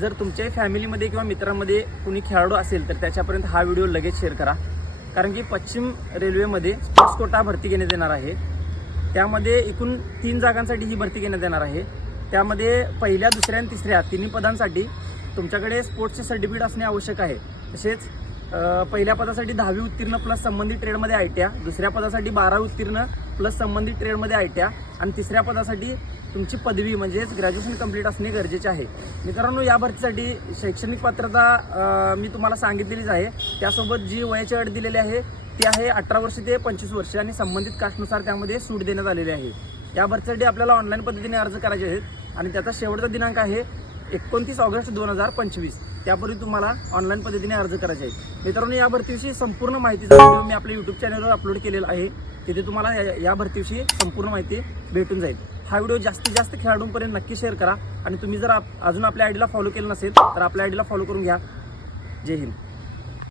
जर तुमच्याही फॅमिलीमध्ये किंवा मित्रांमध्ये कुणी खेळाडू असेल तर त्याच्यापर्यंत हा व्हिडिओ लगेच शेअर करा. कारण की पश्चिम रेल्वेमध्ये स्पोर्ट्स कोटा भरती घेण्यात येणार आहे. त्यामध्ये एकूण 3 जागांसाठी ही भरती घेण्यात येणार आहे. त्यामध्ये पहिल्या, दुसऱ्या आणि तिसऱ्या तिन्ही पदांसाठी तुमच्याकडे स्पोर्ट्सचे सर्टिफिकेट असणे आवश्यक आहे. तसेच पहिल्या पदासाठी 10वी उत्तीर्ण प्लस संबंधित ट्रेडमध्ये ITI, दुसऱ्या पदासाठी 12वी उत्तीर्ण प्लस संबंधित ट्रेडमध्ये ITI आणि तिसऱ्या पदासाठी तुमची पदवी म्हणजेच ग्रॅज्युएशन कंप्लीट असणे गरजेचे आहे. मित्रांनो, या भरतीसाठी शैक्षणिक पात्रता मी तुम्हाला सांगितलेलीच आहे. त्यासोबत जी वयाची अट दिलेली आहे ती आहे 18 वर्ष ते 25 वर्ष आणि संबंधित कास्टनुसार त्यामध्ये सूट देण्यात आलेली आहे. या भरतीसाठी आपल्याला ऑनलाईन पद्धतीने अर्ज करायचे आहेत आणि त्याचा शेवटचा दिनांक आहे 29 ऑगस्ट 2025. त्यापूर्वी तुम्हाला ऑनलाईन पद्धतीने अर्ज करायचे आहे. मित्रांनो, या भरतीविषयी संपूर्ण माहितीचा व्हिडिओ मी आपल्या YouTube चॅनलवर अपलोड केलेला आहे. तिथे तुम्हाला या भरतीविषयी संपूर्ण माहिती भेटून जाईल. हा व्हिडिओ जास्तीत जास्त खेळाडूंपर्यंत नक्की शेअर करा आणि तुम्ही जर अजून आपल्या आयडीला फॉलो केलं नसेल तर आपल्या आयडीला फॉलो करून घ्या. जय हिंद.